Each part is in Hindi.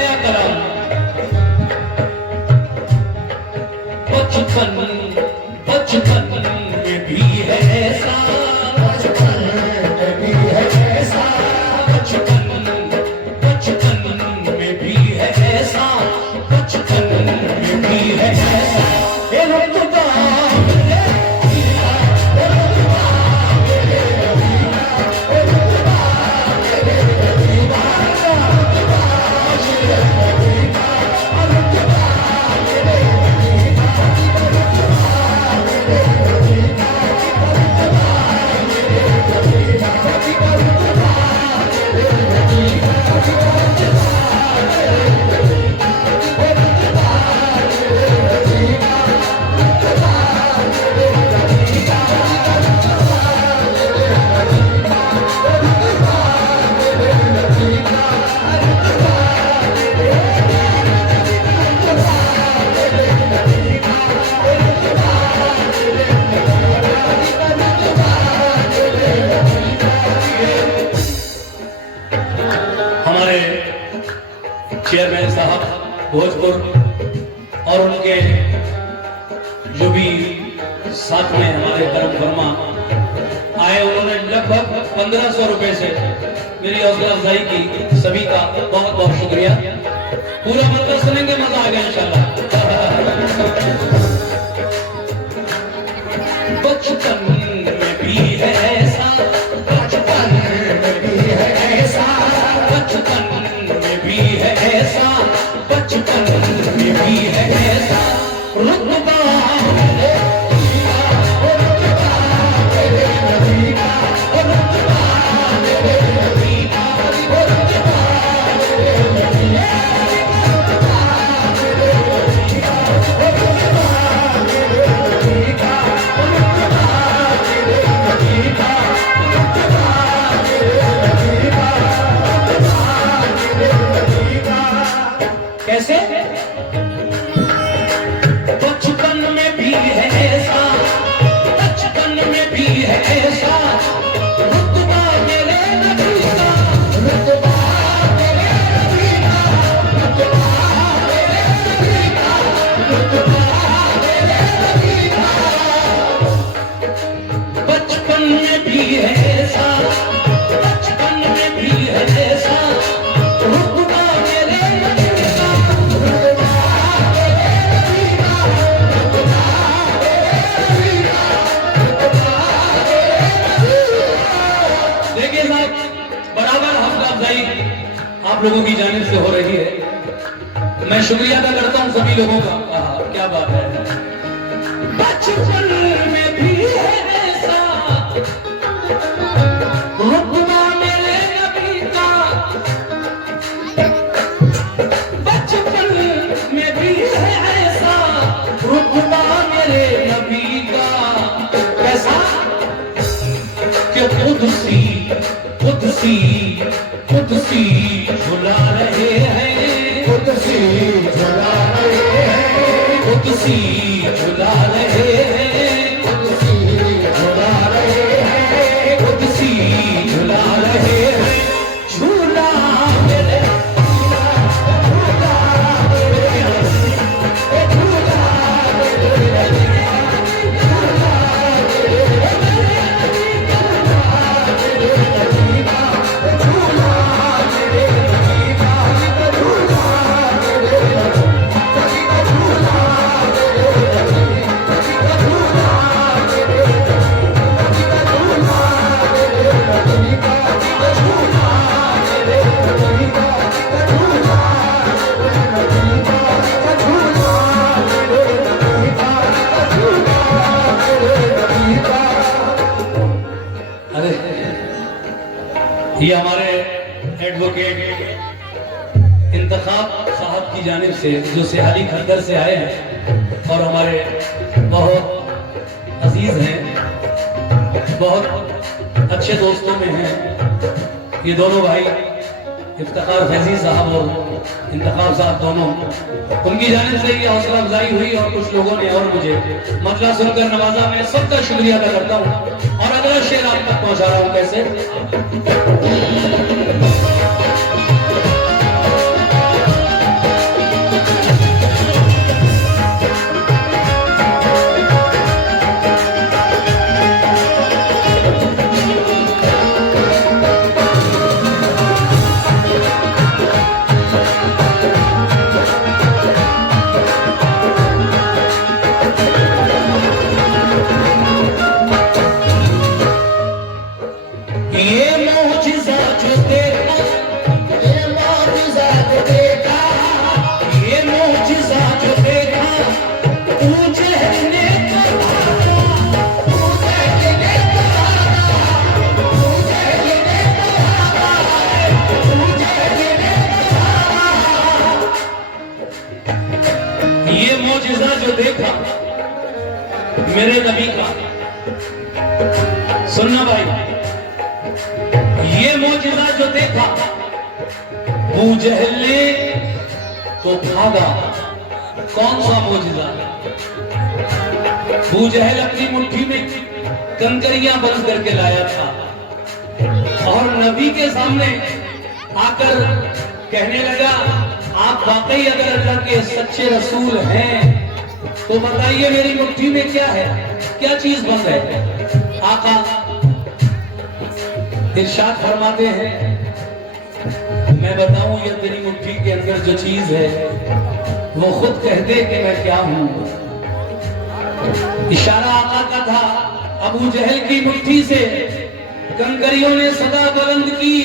नया कलाम। बचपन बचपन में भी है ऐसा, बचपन में भी है ऐसा, बचपन बचपन में भी है ऐसा, बचपन में भी है ऐसा। ये रुतबा चेयरमैन साहब भोजपुर और उनके जो भी साथ में हमारे करम फरमा आए, उन्होंने लगभग 1500 रुपए से मेरी हौसला अफजाई की। सभी का बहुत बहुत शुक्रिया। पूरा मंत्र सुनेंगे, मजा आ गया इंशाल्लाह। बचपन में भी है ऐसा, बचपन में भी है ऐसा, बचपन में भी है ऐसा, बचपन में भी है ऐसा। रुतबा कैसे? बचपन में भी है ऐसा, बचपन में भी है ऐसा, रुतबा मेरे नबी का, रुतबा मेरे नबी का, रुतबा मेरे नबी का, रुतबा मेरे नबी का। बचपन में भी है ऐसा, बचपन में भी है ऐसा, रुतबा मेरे नबी का, रुतबा मेरे नबी का, रुतबा मेरे नबी का, रुतबा मेरे नबी का। देखिए साहब, बराबर हौसला अफजाई आप लोगों की जानिब से हो रही है। मैं शुक्रिया अदा करता हूं सभी लोगों का। क्या बात है। बचपन में भी है ऐसा, रुतबा मेरे नबी का, बचपन में भी है ऐसा, रुतबा मेरे नबी का। कैसा? कि कुदसी कुदसी कुदसी झुला रहे हैं, कुदसी झुला रहे हैं, कुदसी झुला रहे हैं, कुदसी झुला रहे हैं, कुदसी झुला रहे हैं। झूला मेरे, झूला मेरे, झूला मेरे, ये हमारे एडवोकेट इंतखाब साहब की जानिब से जो सिहाली खंडर से आए हैं और हमारे बहुत अजीज हैं, बहुत अच्छे दोस्तों में हैं ये दोनों भाई, इफ्तिखार फैजी साहब और इंतखाब साहब दोनों। उनकी जानिब से ये हौसला अफजाई हुई और कुछ लोगों ने और मुझे मसला सुनकर नवाजा। मैं सबका शुक्रिया अदा करता हूँ और अगला शेर आप तक पहुँचा रहा हूँ। कैसे? मौजिजा जो देखा मेरे नबी का, सुनना भाई, ये मौजिजा जो देखा अबू जहल ने तो भागा। कौन सा मौजिजा? अबू जहल अपनी मुट्ठी में कंकरियां बंद करके लाया था और नबी के सामने आकर कहने लगा, आप वाकई अगर अल्लाह के सच्चे रसूल हैं तो बताइए मेरी मुट्ठी में क्या है, क्या चीज बंद है? आका इरशाद फरमाते हैं, मैं बताऊं ये तेरी मुट्ठी के अंदर जो चीज है वो खुद कह दे कि मैं क्या हूं। इशारा आका का था। अबू जहल की मुट्ठी से कंकरियों ने सदा बुलंद की,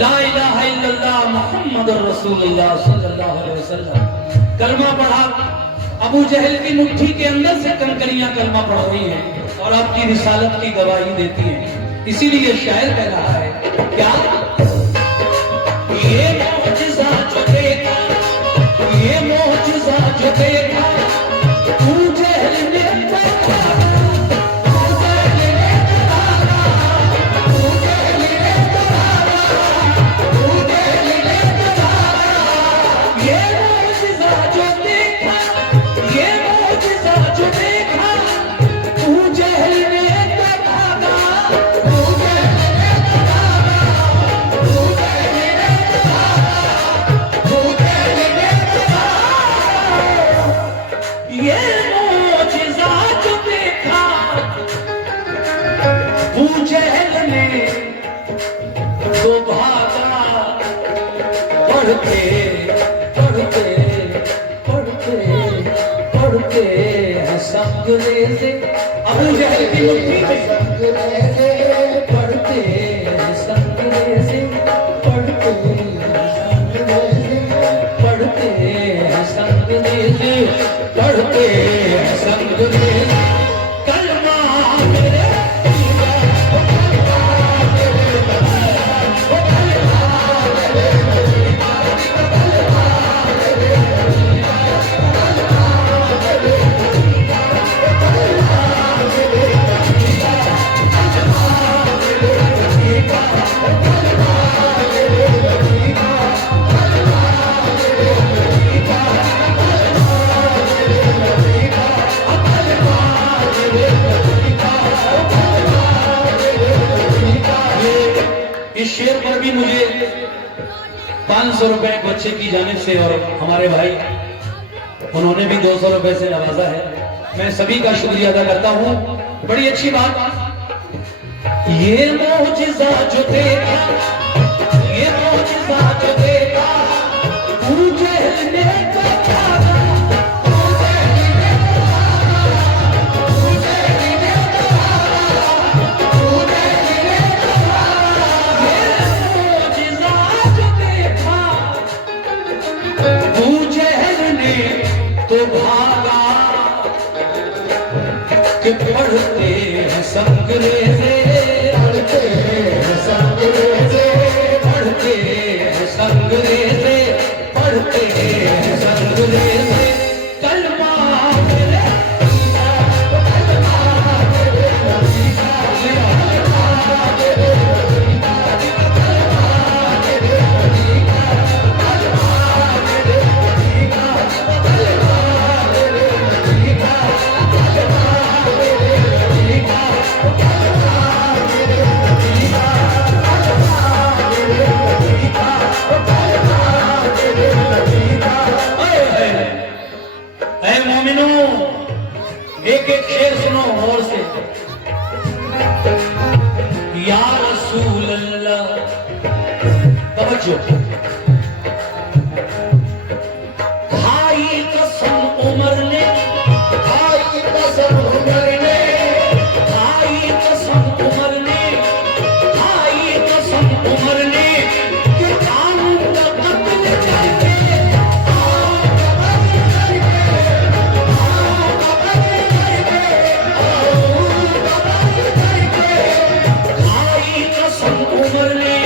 ला इलाहा इल्लल्लाह मुहम्मदुर रसूलुल्लाह सल्लल्लाहु अलैहि वसल्लम। कलमा पढ़ा। अबू जहल की मुट्ठी के अंदर से कंकरियां कलमा पढ़ रही हैं और आपकी रिसालत की गवाही देती हैं। इसीलिए शायर कह रहा है क्या, ये मौजिज़ा जो देखा, ये मौजिज़ा जो देखा अबू जहल ने तो भागा। पढ़ते पढ़ते पढ़ते पढ़ते संगरेज़े अबू जहल की मुट्ठी में संगरेज़े पढ़ते संगरेज़े पढ़ते संगरेज़े पढ़ते संगरेज़े पढ़ते संगरेज़े कलमा मेरे इस शेर पर भी मुझे 500 रुपए बच्चे की जानिब से और हमारे भाई उन्होंने भी 200 रुपए से नवाजा है। मैं सभी का शुक्रिया अदा करता हूँ। बड़ी अच्छी बात। ये मौजिज़ा जो देखा, ये मौजिज़ा जो देखा अबू जहल ने तो भागा कि पढ़ते हैं संगरेज़े पढ़ते हैं संगरेज़े पढ़ते हैं संगरेज़े पढ़ते हैं संगरेज़े कलमा मेरे एक एक शेर सुनो और से। या रसूल अल्लाह, तवज्जो। खाई कसम उमर ने, खाई कसम उमर ने, खाई कसम उमर ने, खाई कसम उमर ने कि कानून का कत्ल करके उमर ने,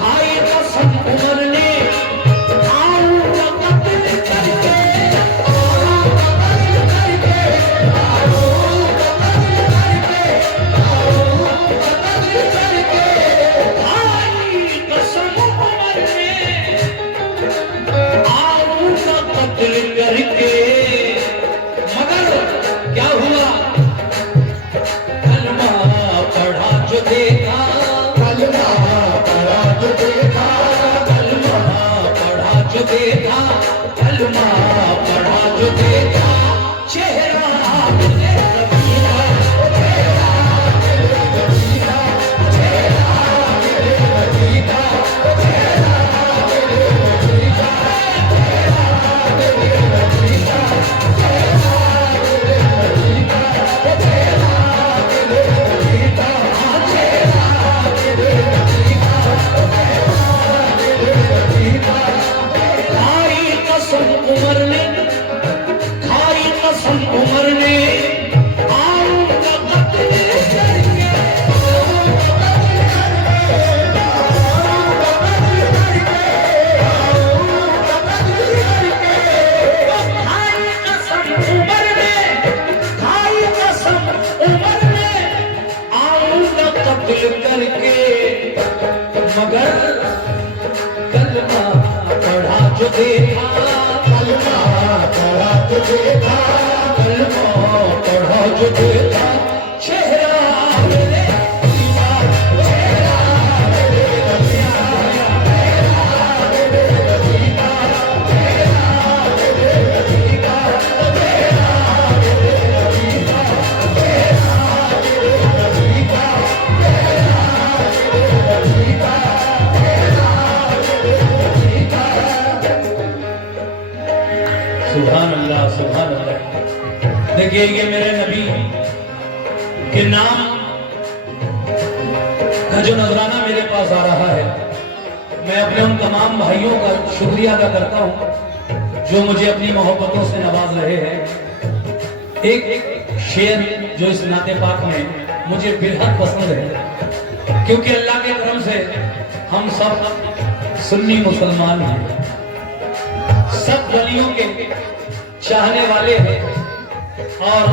भाई कसम जो देखा, कलमा पढ़ा जो देखा, कलमा पढ़ा जो देखा, चेहरा मेरे नबीदा, चेहरा मेरे नबीदा, चेहरा मेरे नबीदा, चेहरा मेरे नबीदा, चेहरा मेरे नबीदा, चेहरा मेरे नबीदा, चेहरा मेरे नबीदा, चेहरा मेरे नबीदा। सुभान अल्लाह, सुभान अल्लाह। देखिए ये मेरे नबी के नाम का जो नजराना मेरे पास आ रहा है, मैं अपने उन तमाम भाइयों का शुक्रिया अदा करता हूं जो मुझे अपनी मोहब्बतों से नवाज रहे हैं। एक शेर जो इस नाते पाक में मुझे बेहद पसंद है, क्योंकि अल्लाह के करम से हम सब सुन्नी मुसलमान हैं, सब वलियों के चाहने वाले हैं। और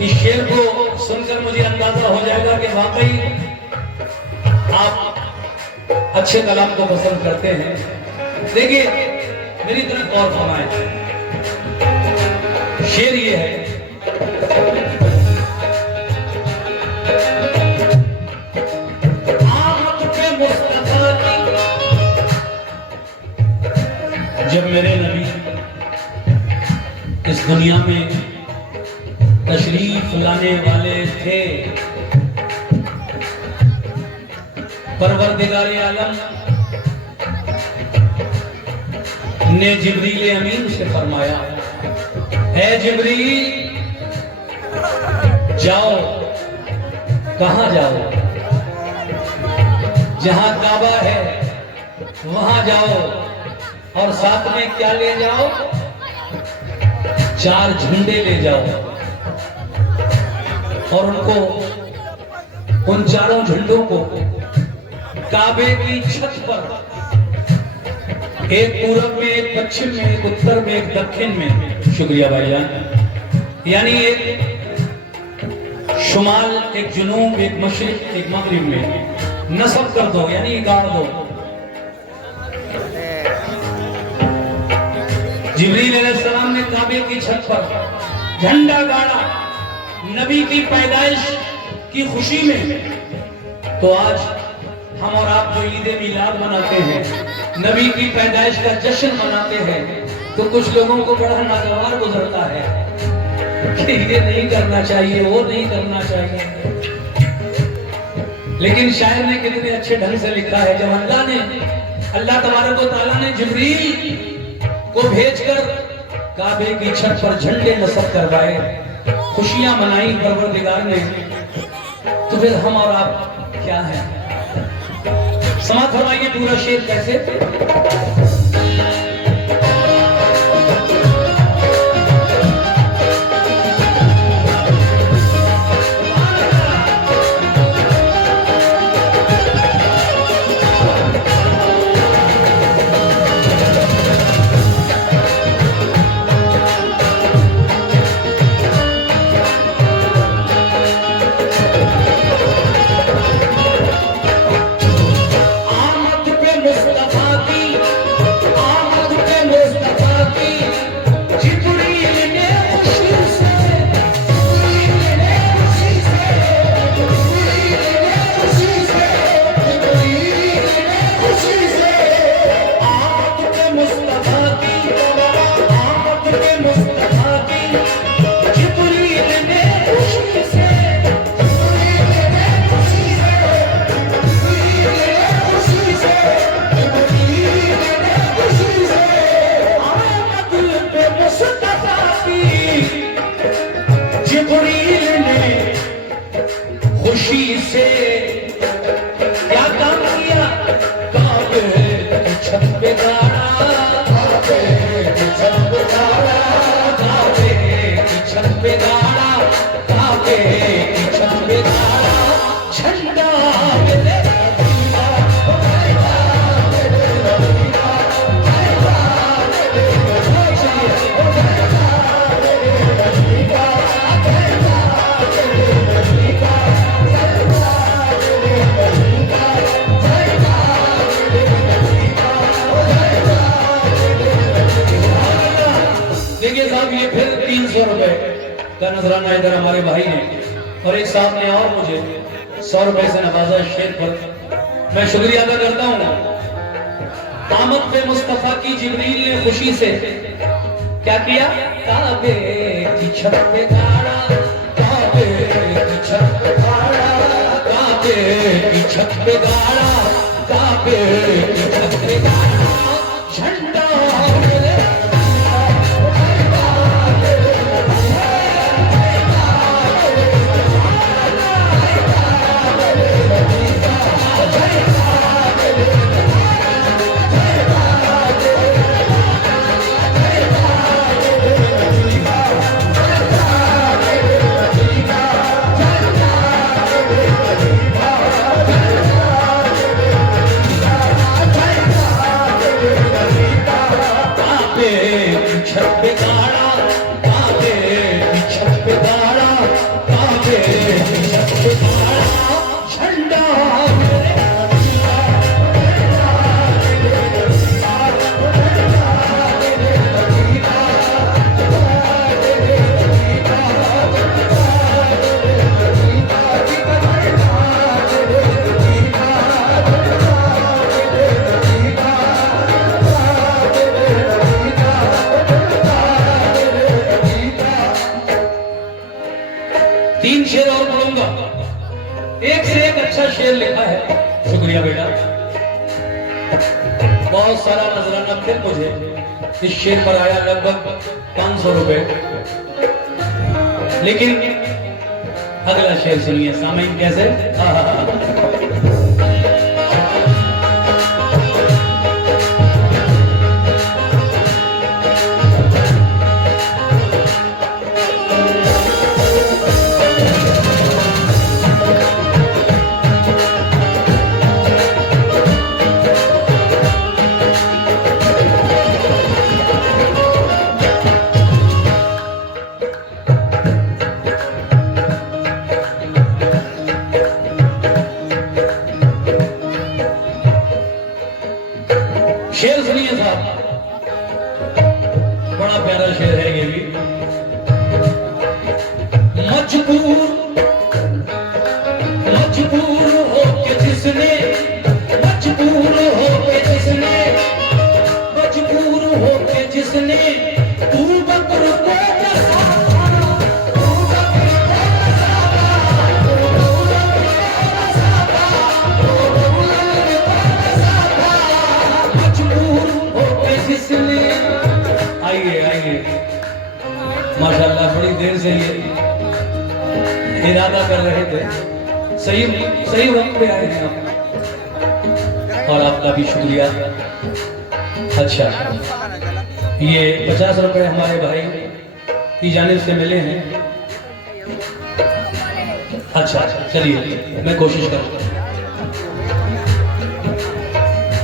इस शेर को सुनकर मुझे अंदाजा हो जाएगा कि वाकई आप अच्छे कलाम को पसंद करते हैं। देखिए मेरी तरफ गौर फरमाएं, शेर ये है, आमद पे मुस्तफा की, जब मेरे नबी इस दुनिया में तशरीफ लाने वाले थे, परवरदिगार आलम ने जिब्रील अमीन से फरमाया, है जिब्रील जाओ। कहां जाओ? जहां काबा है वहां जाओ, और साथ में क्या ले जाओ? 4 झंडे ले जाओ, और उनको, उन चारों झंडों को काबे की छत पर, एक पूरब में, एक पश्चिम में, एक उत्तर में, एक दक्षिण में, शुक्रिया भाईजान, यानी एक शुमाल, एक जुनूब, एक मशरिक, एक मगरिब में नस्ब कर दो, यानी गाड़ दो। जिब्रील अलैहिस्सलाम ने काबे की छत पर झंडा गाड़ा नबी की पैदाइश की खुशी में। तो आज हम और आप जो ईद मिलाद मनाते हैं, नबी की पैदाइश का जश्न मनाते हैं, तो कुछ लोगों को बड़ा नागवार गुजरता है कि ये नहीं करना चाहिए, वो नहीं करना चाहिए। लेकिन शायर ने कितने अच्छे ढंग से लिखा है, जब अल्लाह तबारक व तआला ने जिब्रील को भेजकर काबे की छत पर झंडे नस्ब करवाए, खुशियां मनाई परवरदिगार ने, तो फिर हम और आप क्या हैं? समाज फरमाइए पूरा शेर कैसे? आमद पे मुस्तफा की का नजराना इधर हमारे भाई ने, और एक साहब ने और मुझे 100 रुपए से नवाजा शेर पर। मैं शुक्रिया अदा करता हूँ। आमद पे मुस्तफा की जिब्रील ने खुशी से क्या किया? काबे की छत पे गाड़ा, काबे की छत पे गाड़ा, काबे की छत पे गाड़ा, काबे की छत पे गाड़ा, झंडा शेर लिखा है। शुक्रिया बेटा, बहुत सारा नजराना फिर मुझे इस शेर पर आया, लगभग 500 रुपए। लेकिन अगला शेर सुनिए सामीन कैसे। शेर सुनिए साहब, बड़ा प्यारा शेर है ये भी। मजबूर मजबूर होके जिसने, मजबूर होके जिसने, मजबूर होके जिसने तू बकर को माशाल्लाह बड़ी देर से ये इरादा कर रहे थे, सही सही वक्त पे आए हैं आप, और आपका भी शुक्रिया। अच्छा, ये 50 रुपए हमारे भाई की जानिब से मिले हैं। अच्छा चलिए मैं कोशिश करूँगा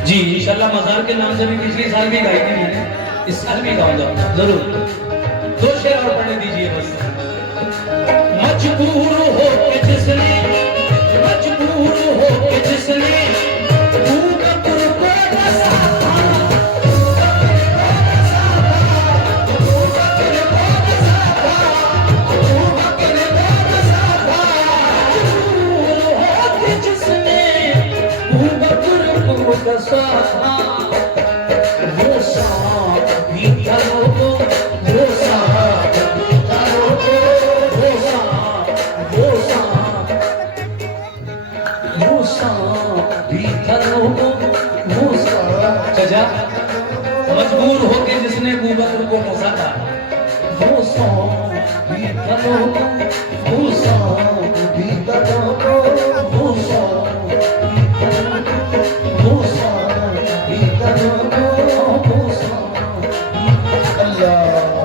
जी, इंशाल्लाह मज़ार के नाम से भी पिछले साल भी गाई थी मैंने, इस साल भी गाऊंगा जरूर। 2 शेर और पढ़ने दीजिए बस। मजबूर होके जिसने, मजबूर होके जिसने तू बकर को बसा था, तू बकर को बसा था, तू बकर को बसा था, मजबूर होके जिसने तू बकर को बसा था, वो सांप भी करो, वो सांप भी करो, वो सांप, वो सांप, वो सांप भी करो, वो सांप। चचा, मजबूर होके जिसने अबू बकर को फंसा था, वो सांप भी करो, वो सांप भी करो, वो सांप भी करो, वो सांप भी करो, वो सांप अल्लाह,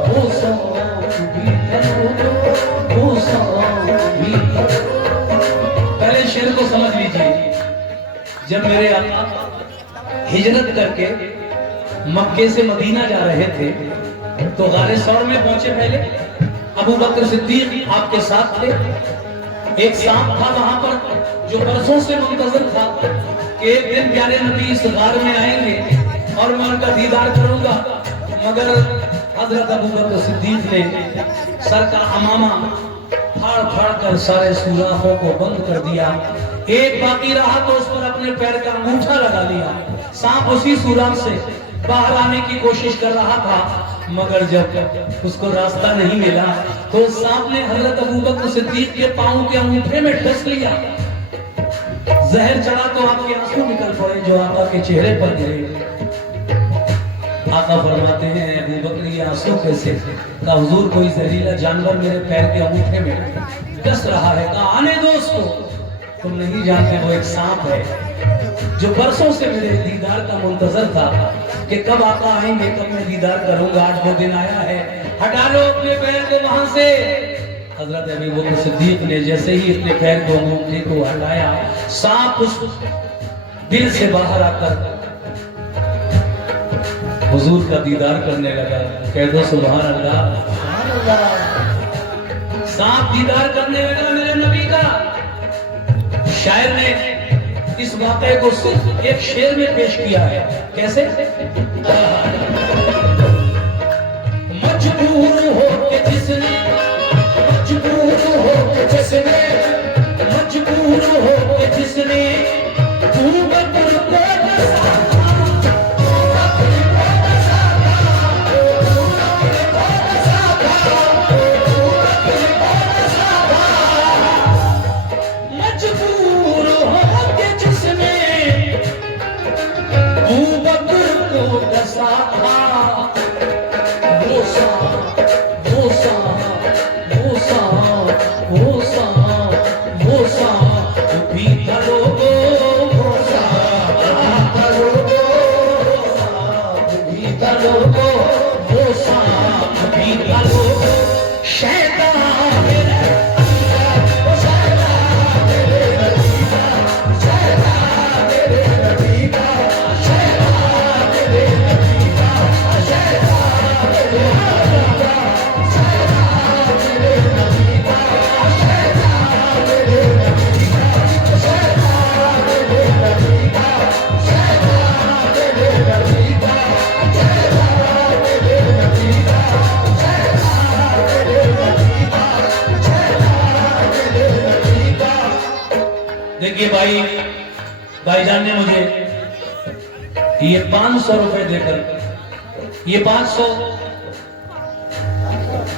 वो सांप भी करो, वो सांप भी करो। पहले शेर को समझ लीजिए। जब मेरे आका हिजरत करके मक्के से मदीना जा रहे थे तो गारे सौर में पहुंचे। पहले अबू बकर सिद्दीक आपके साथ थे। एक सांप था वहां पर जो बरसों से मुंतजर था कि एक दिन प्यारे नबी इस गार में आएंगे और मैं उनका दीदार करूंगा, मगर हजरत अबू बकर सिद्दीक ने सर का अमामा फाड़ फाड़ कर सारे सुराखों को बंद कर दिया। एक बाकी रहा तो उस पर अपने पैर का अंगूठा लगा लिया। सांप उसी सुराख से बाहर आने की कोशिश कर रहा था, मगर जब उसको रास्ता नहीं मिला तो सांप ने हजरत अबू बकर सिद्दीक के पांव के अंगूठे में डस लिया। जहर चढ़ा तो आपके आंसू निकल पड़े जो आका के चेहरे पर गिरे। आका फरमाते हैं अबू बकर ये आंसू कैसे? कहा हुजूर कोई जहरीला जानवर मेरे पैर के अंगूठे में डस रहा है। कहा आने दो उसको, तुम नहीं जानते वो एक सांप है जो बरसों से मेरे दीदार का मुंतजर था कि कब आका आएंगे, कब मैं दीदार करूंगा। आज वो दिन आया है, हटा लो अपने पैर को वहां से। हजरत अबू बकर सिद्दीक ने जैसे ही अपने पैर को अंगूठे को हटाया, सांप उस दिल से बाहर आकर हुजूर का दीदार करने लगा। कह दो सुभान अल्लाह। सांप दीदार करने लगा मेरे नबी का। शायर ने इस वाक़े को सिर्फ एक शेर में पेश किया है। कैसे? मजबूर हो के जिसने, मजबूर हो के जिसने, मजबूर हो के जिसने अबू बकर को भाईजान ने मुझे ये 500 रुपए देकर, ये 500,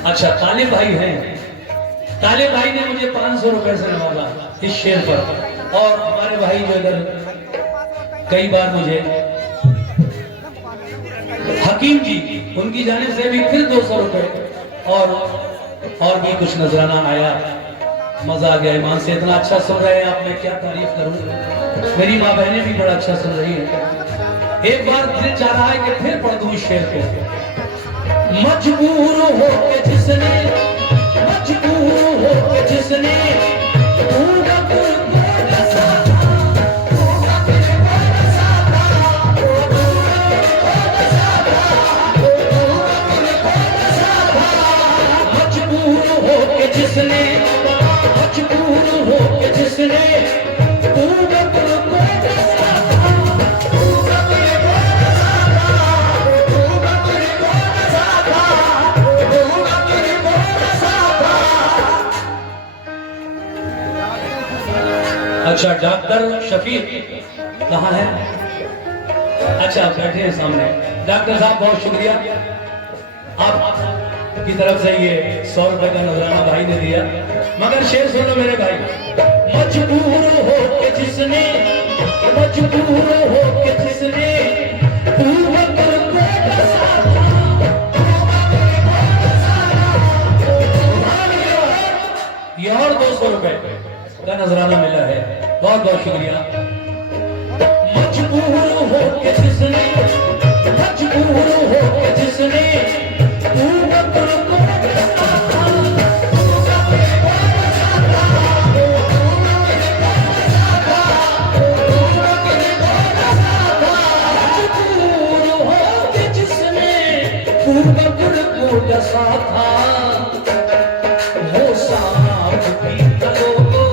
अच्छा तालिब भाई हैं, तालिब भाई ने मुझे 500 रुपए से नवाजा इस शेर पर। और हमारे भाई जो इधर कई बार मुझे हकीम जी, उनकी जानिब से भी फिर 200 रुपए और भी कुछ नजराना आया। मजा आ गया। ईमान से इतना अच्छा सुन रहे हैं आप, मैं क्या तारीफ करूं। मेरी माँ बहनें भी बड़ा अच्छा सुन रही है। एक बार दिल चाह रहा है कि फिर पढ़ दूं इस शेर को। मजबूर हो के जिसने, मजबूर हो के जिसने मजबूर हो के जिसने, मजबूर हो के जिसने अच्छा डॉक्टर शफीक कहाँ है? अच्छा बैठे हैं सामने। डॉक्टर साहब बहुत शुक्रिया, आप की तरफ से ये 100 रुपए का नजराना भाई ने दिया। मगर शेर सुनो मेरे भाई। मजबूर हो के जिसने, मजबूर हो के जिसने ये और 200 रुपए का नजराना मिला है, बहुत बहुत शुक्रिया। मजबूर हो के जिसने, मजबूर हो के जिसने डसा था वो सांप भी तलोगो,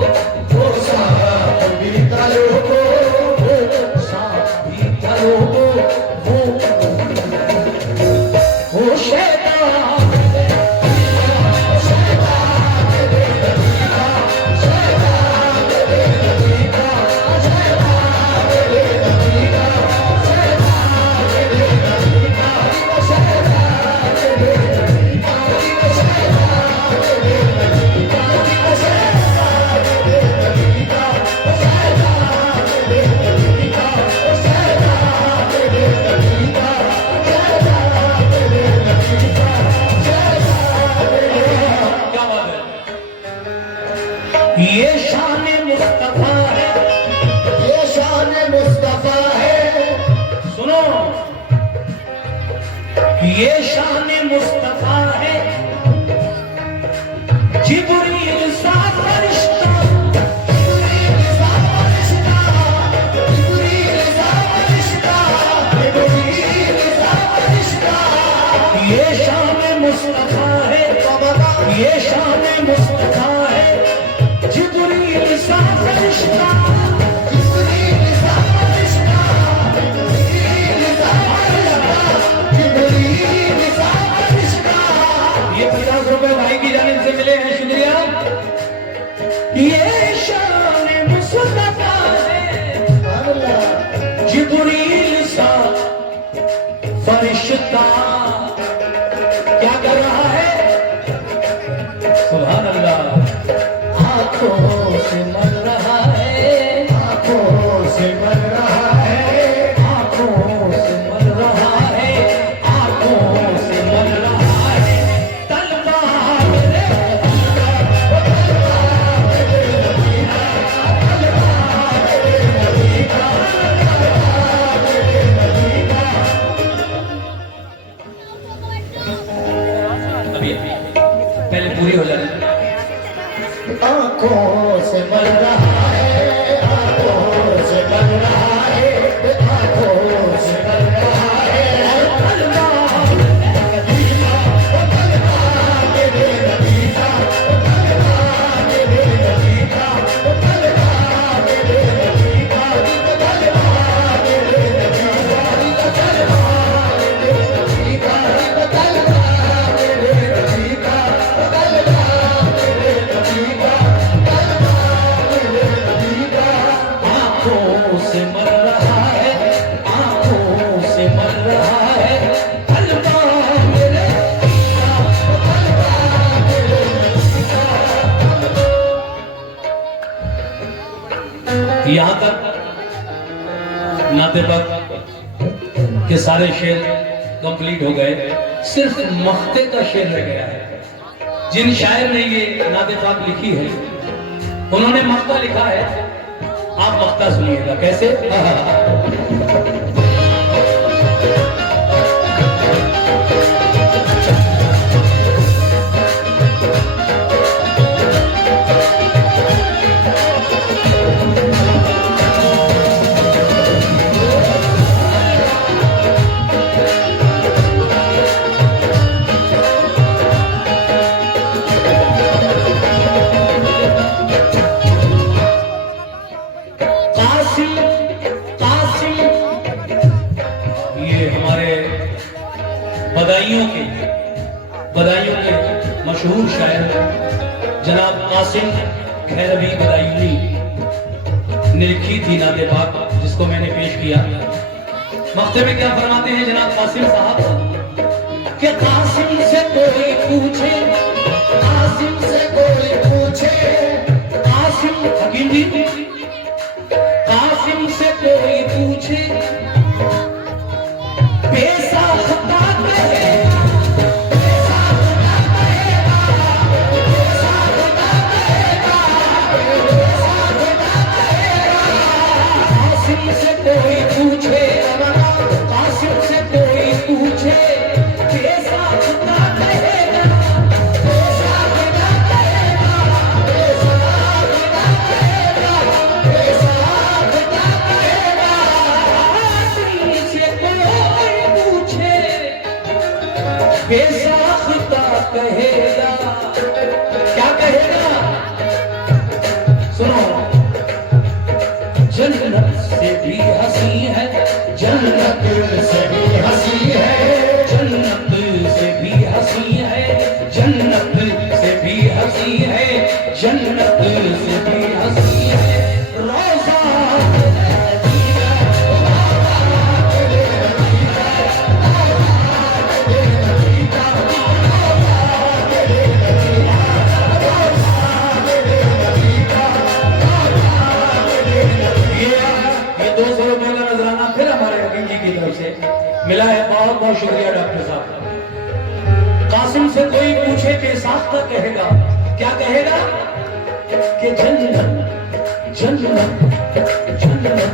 वो सांप भी तलोगो, वो सांप भी तलोगो, वो शैतान ये शान मुस्तफा है, जिब्रील सा फरिश्ता, जिब्रील सा फरिश्ता, जिब्रील सा फरिश्ता, जिब्रील सा फरिश्ता। ये शान मुस्तफा है, ये शान मुस्तफा है, जिब्रील सा फरिश्ता, जिब्रील सा फरिश्ता, जिब्रील सा फरिश्ता, जिब्रील सा फरिश्ता। ये 50 रुपए भाई की जानिब से मिले हैं, शुक्रिया। ये शान मुस्तफा है, जिब्रील सा फरिश्ता। क्या कर रहा है? सुभान अल्लाह। आंखों से मर रहा है, आंखों से मर रहा है, आंखों से मर रहा है, आंखों से मर रहा है। तलवार रे अभी पहले पूरी हो जाए। आंखों से मर रहा है, आंखों से मर रहा है, आंखों से मर रहा है। तलवार नबीना, तलवार मेरे नबीना, तलवार मेरे नबीना, तलवार मेरे नबीना, तलवार मेरे नबीना, तलवार मेरे नबीना, तलवार मेरे नबीना, तलवार मेरे नबीना, तलवार मेरे नबीना। आंखों से मर रहा है, आंखों से मर रहा है, तलवार मेरे नबीना, तलवार मेरे नबीना। यहाँ तक नाते पाक के सारे शेर कंप्लीट हो गए, सिर्फ मख्ते का शेर रह गया है। जिन शायर ने ये नाते पाक लिखी है उन्होंने मख्ता लिखा है, आप मख्ता सुनिएगा कैसे। कासिम, कासिम, ये हमारे बदायूं के मशहूर शायर जनाब कासिम खैरवी बदायूनी ने लिखी थी नाते पाक, जिसको मैंने पेश किया। मख्ते में क्या फरमाते हैं जनाब कासिम साहब कि कासिम से कोई पूछे, कासिम से कोई पूछे, कासिम हकीम जी, कासिम से कोई पूछे, बेसाख्ता कहेगा, बेसाख्ता कहेगा, बेसाख्ता कहेगा, बेसाख्ता कहेगा। कासिम से कोई पूछे, कासिम से कोई पूछे, बेसाख्ता कहेगा, बेसाख्ता कहेगा, बेसाख्ता कहेगा, बेसाख्ता कहेगा। कासिम से कोई पूछे, बेसाख्ता कहेगा। क्या कहेगा? सुनो। जन्नत से भी हंसी है, जन्नत से भी हंसी है, जन्नत से भी हंसी है, जन्नत से भी हंसी है, जन्नत से भी हंसी है। रोज़ा ये 200 रुपए का नजराना फिर हमारे हकीम जी की तरफ से मिला है। बहुत बहुत शुक्रिया डॉक्टर साहब। कासिम से कोई पूछे बेसाख्ता कहेगा, क्या कहेगा कि जन्नत जन्नत जन्नत